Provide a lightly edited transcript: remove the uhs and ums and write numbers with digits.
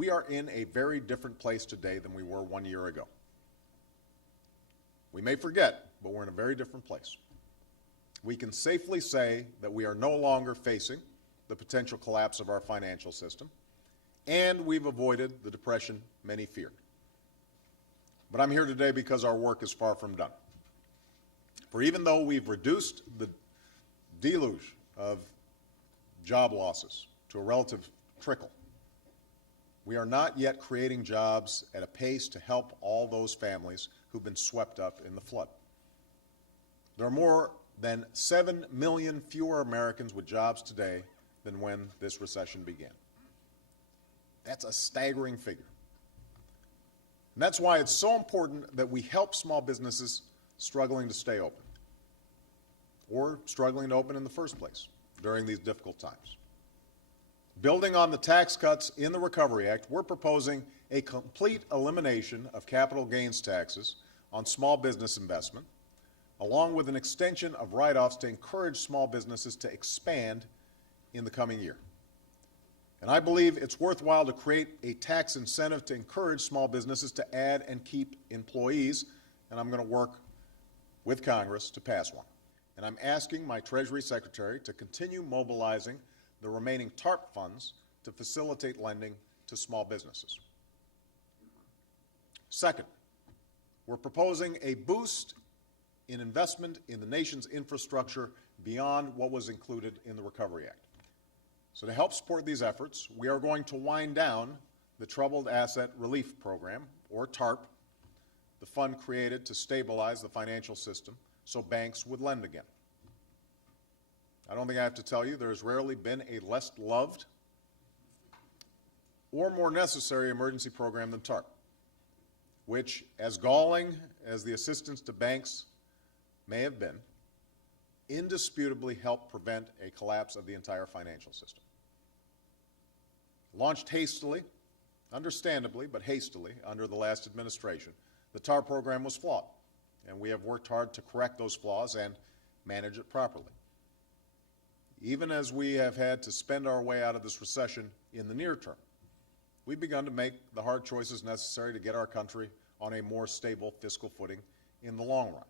We are in a very different place today than we were 1 year ago. We may forget, but we're in a very different place. We can safely say that we are no longer facing the potential collapse of our financial system, and we've avoided the depression many feared. But I'm here today because our work is far from done. For even though we've reduced the deluge of job losses to a relative trickle, we are not yet creating jobs at a pace to help all those families who've been swept up in the flood. There are more than 7 million fewer Americans with jobs today than when this recession began. That's a staggering figure. And that's why it's so important that we help small businesses struggling to stay open or struggling to open in the first place during these difficult times. Building on the tax cuts in the Recovery Act, we're proposing a complete elimination of capital gains taxes on small business investment, along with an extension of write-offs to encourage small businesses to expand in the coming year. And I believe it's worthwhile to create a tax incentive to encourage small businesses to add and keep employees, and I'm going to work with Congress to pass one. And I'm asking my Treasury Secretary to continue mobilizing the remaining TARP funds to facilitate lending to small businesses. Second, we're proposing a boost in investment in the nation's infrastructure beyond what was included in the Recovery Act. So to help support these efforts, we are going to wind down the Troubled Asset Relief Program, or TARP, the fund created to stabilize the financial system so banks would lend again. I don't think I have to tell you there has rarely been a less loved or more necessary emergency program than TARP, which, as galling as the assistance to banks may have been, indisputably helped prevent a collapse of the entire financial system. Launched hastily, understandably, but hastily, under the last administration, the TARP program was flawed, and we have worked hard to correct those flaws and manage it properly. Even as we have had to spend our way out of this recession in the near term, we've begun to make the hard choices necessary to get our country on a more stable fiscal footing in the long run.